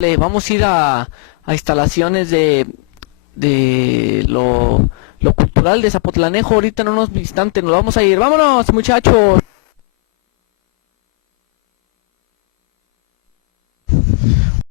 Vamos a ir a instalaciones de lo cultural de Zapotlanejo. Ahorita en unos instantes nos vamos a ir. ¡Vámonos, muchachos!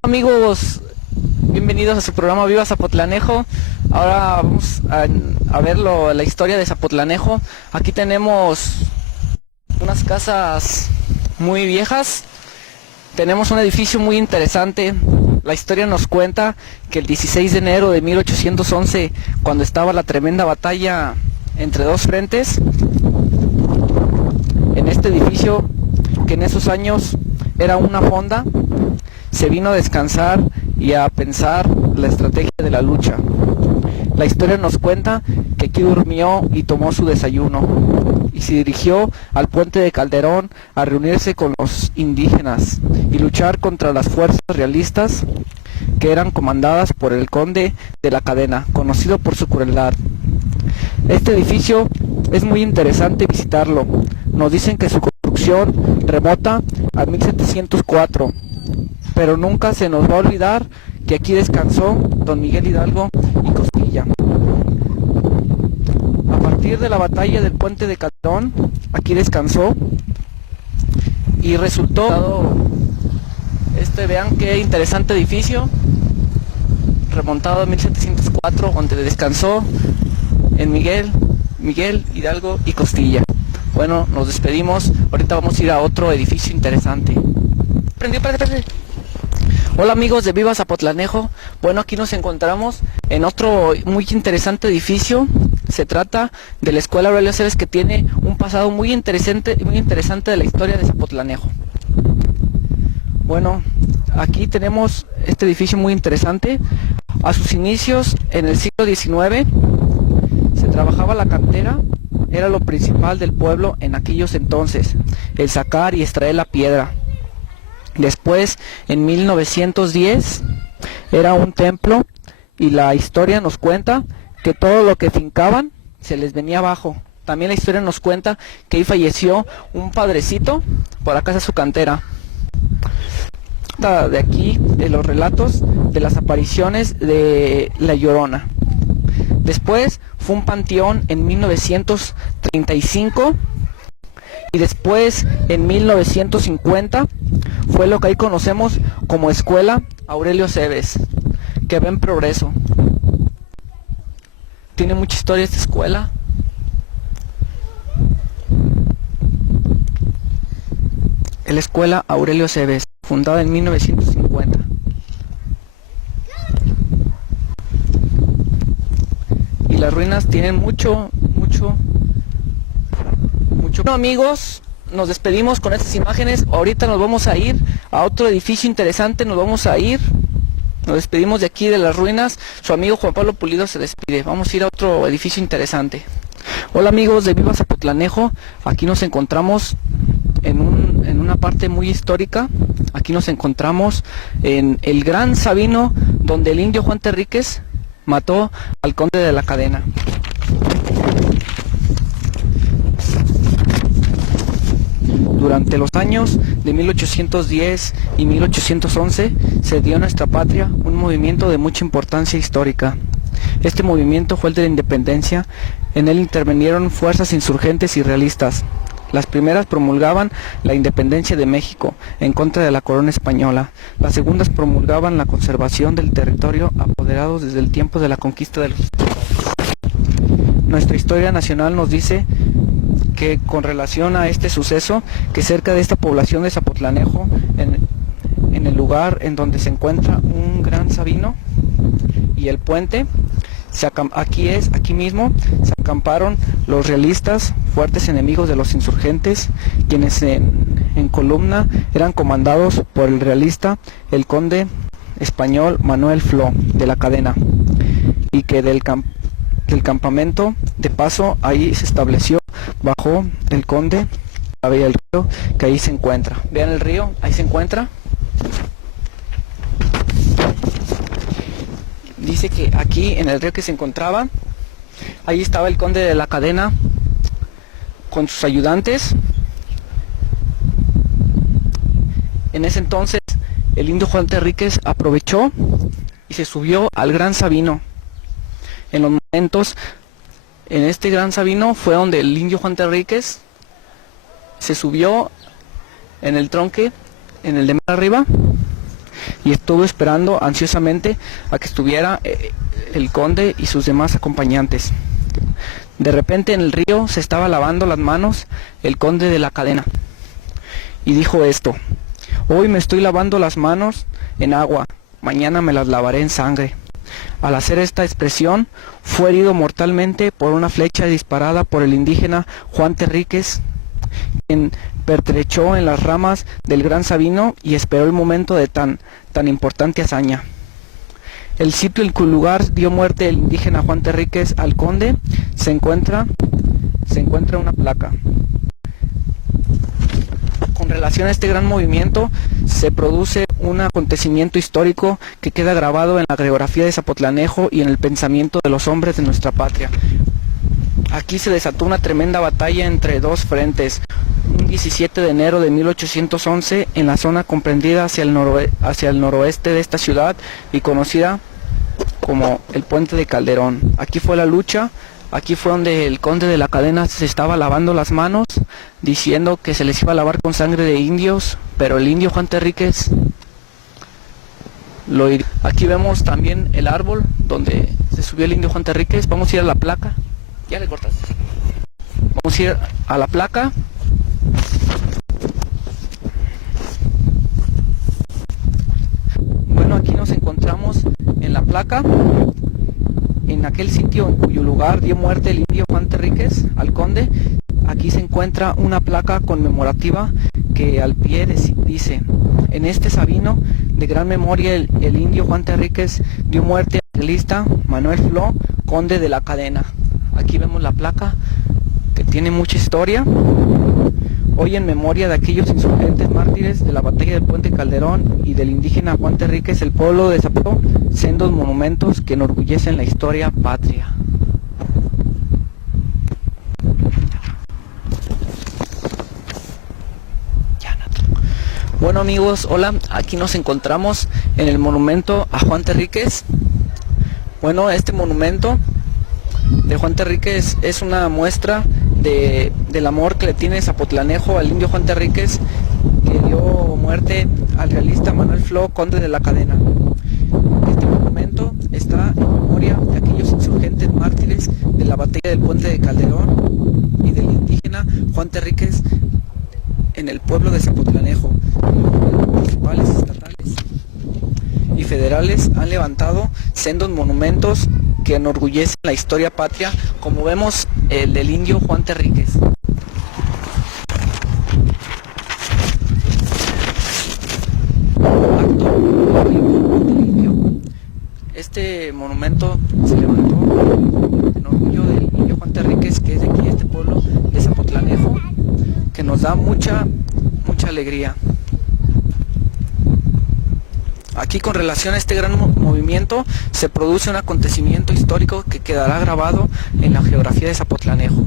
Amigos, bienvenidos a su programa Viva Zapotlanejo. Ahora vamos a ver la historia de Zapotlanejo. Aquí tenemos unas casas muy viejas. Tenemos un edificio muy interesante. La historia nos cuenta que el 16 de enero de 1811, cuando estaba la tremenda batalla entre dos frentes, en este edificio, que en esos años era una fonda, se vino a descansar y a pensar la estrategia de la lucha. La historia nos cuenta que aquí durmió y tomó su desayuno y se dirigió al puente de Calderón a reunirse con los indígenas y luchar contra las fuerzas realistas que eran comandadas por el conde de la Cadena, conocido por su crueldad. Este edificio es muy interesante visitarlo. Nos dicen que su construcción remota a 1704, pero nunca se nos va a olvidar que aquí descansó don Miguel Hidalgo y Costilla. A partir de la batalla del puente de Calderón, aquí descansó y resultó vean qué interesante edificio remontado a 1704, donde descansó en Miguel Hidalgo y Costilla. Bueno, nos despedimos. Ahorita vamos a ir a otro edificio interesante. Hola amigos de Viva Zapotlanejo. Bueno, aquí nos encontramos en otro muy interesante edificio. Se trata de la Escuela Aurelio Cebes, que tiene un pasado muy interesante de la historia de Zapotlanejo. Bueno, aquí tenemos este edificio muy interesante. A sus inicios, en el siglo XIX, se trabajaba la cantera. Era lo principal del pueblo en aquellos entonces, el sacar y extraer la piedra. Después, en 1910, era un templo, y la historia nos cuenta que todo lo que fincaban se les venía abajo. También la historia nos cuenta que ahí falleció un padrecito por acá de su cantera. De aquí, de los relatos de las apariciones de La Llorona. Después fue un panteón en 1935, y después en 1950 fue lo que ahí conocemos como Escuela Aurelio Cebes, que va en progreso. Tiene mucha historia esta escuela. La Escuela Aurelio Cebes, fundada en 1950. Y las ruinas tienen mucho. Bueno, amigos, nos despedimos con estas imágenes. Ahorita nos vamos a ir a otro edificio interesante. Nos despedimos de aquí de las ruinas. Su amigo Juan Pablo Pulido se despide. Vamos a ir a otro edificio interesante. Hola amigos de Viva Zapotlanejo. Aquí nos encontramos en una parte muy histórica. Aquí nos encontramos en el Gran Sabino, donde el indio Juan Terríquez mató al conde de la Cadena. Durante los años de 1810 y 1811 se dio en nuestra patria un movimiento de mucha importancia histórica. Este movimiento fue el de la independencia. En él intervinieron fuerzas insurgentes y realistas. Las primeras promulgaban la independencia de México en contra de la corona española. Las segundas promulgaban la conservación del territorio apoderado desde el tiempo de la conquista de los Estados. Nuestra historia nacional nos dice que con relación a este suceso, que cerca de esta población de Zapotlanejo, en el lugar en donde se encuentra un gran sabino y el puente, aquí mismo se acamparon los realistas, fuertes enemigos de los insurgentes, quienes en columna eran comandados por el realista, el conde español Manuel Flo de la Cadena, y que del campamento de paso ahí se estableció bajo el conde. Había el río que ahí se encuentra. Vean el río, ahí se encuentra. Dice que aquí en el río que se encontraba, ahí estaba el conde de la Cadena con sus ayudantes. En ese entonces el indio Juan Terríquez aprovechó y se subió al Gran Sabino. En los momentos, en este Gran Sabino fue donde el indio Juan Terríquez se subió en el tronque, en el de más arriba, y estuvo esperando ansiosamente a que estuviera el conde y sus demás acompañantes. De repente en el río se estaba lavando las manos el conde de la Cadena y dijo esto: hoy me estoy lavando las manos en agua, mañana me las lavaré en sangre. Al hacer esta expresión fue herido mortalmente por una flecha disparada por el indígena Juan Terríquez, quien pertrechó en las ramas del Gran Sabino y esperó el momento de tan importante hazaña. El sitio en cuyo lugar dio muerte el indígena Juan Terríquez al conde se encuentra una placa. Con relación a este gran movimiento se produce un acontecimiento histórico que queda grabado en la geografía de Zapotlanejo y en el pensamiento de los hombres de nuestra patria. Aquí se desató una tremenda batalla entre dos frentes. Un 17 de enero de 1811 en la zona comprendida hacia el noroeste de esta ciudad y conocida como el Puente de Calderón. Aquí fue la lucha, aquí fue donde el conde de la Cadena se estaba lavando las manos, diciendo que se les iba a lavar con sangre de indios, pero el indio Juan Terríquez lo hirió. Aquí vemos también el árbol donde se subió el indio Juan Terríquez. Vamos a ir a la placa. Ya le cortaste. Vamos a ir a la placa. Bueno, aquí nos encontramos en la placa, en aquel sitio en cuyo lugar dio muerte el indio Juan Terríquez al conde. Aquí se encuentra una placa conmemorativa que al pie dice: en este Sabino de gran memoria el indio Juan Terríquez dio muerte al realista Manuel Flo, conde de la Cadena. Aquí vemos la placa que tiene mucha historia. Hoy en memoria de aquellos insurgentes mártires de la batalla del Puente Calderón y del indígena Juan Terríquez, el pueblo de Zapotlán, sendos monumentos que enorgullecen la historia patria. Bueno amigos, hola, aquí nos encontramos en el monumento a Juan Terríquez. Bueno, este monumento de Juan Terríquez es una muestra del amor que le tiene Zapotlanejo al indio Juan Terríquez, que dio muerte al realista Manuel Flo, conde de la Cadena. Este monumento está en memoria de aquellos insurgentes mártires de la batalla del Puente de Calderón y del indígena Juan Terríquez en el pueblo de Zapotlanejo. Los municipales, estatales y federales han levantado sendos monumentos que enorgullecen la historia patria, como vemos el del indio Juan Terríquez. Este monumento se levantó en orgullo del indio Juan Terríquez, que es de aquí, este pueblo de Zapotlanejo, que nos da mucha alegría. Aquí, con relación a este gran movimiento, se produce un acontecimiento histórico que quedará grabado en la geografía de Zapotlanejo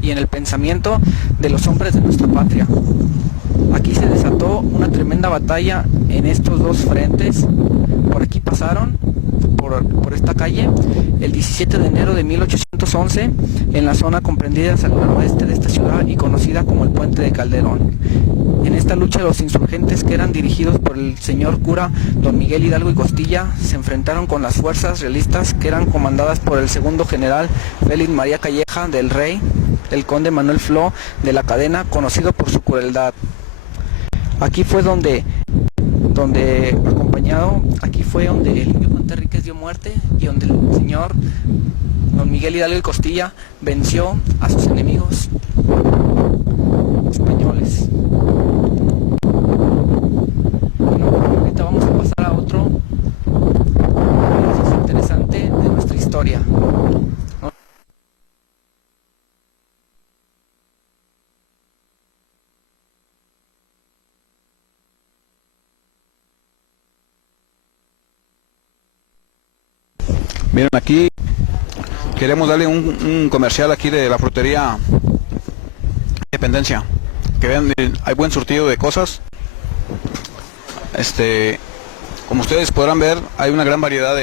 y en el pensamiento de los hombres de nuestra patria. Aquí se desató una tremenda batalla en estos dos frentes. Por aquí pasaron, por esta calle, el 17 de enero de 1811, en la zona comprendida hacia el noroeste de esta ciudad y conocida como el Puente de Calderón. En esta lucha, los insurgentes, que eran dirigidos por el señor cura don Miguel Hidalgo y Costilla, se enfrentaron con las fuerzas realistas, que eran comandadas por el segundo general Félix María Calleja del Rey, el conde Manuel Flo de la Cadena, conocido por su crueldad. Aquí fue donde el indio Juan Terríquez dio muerte y donde el señor don Miguel Hidalgo y Costilla venció a sus enemigos españoles. Bueno, ahorita vamos a pasar a otro análisis interesante de nuestra historia. Miren, aquí queremos darle un comercial aquí de la frutería Independencia. Que vean, hay buen surtido de cosas. Como ustedes podrán ver, hay una gran variedad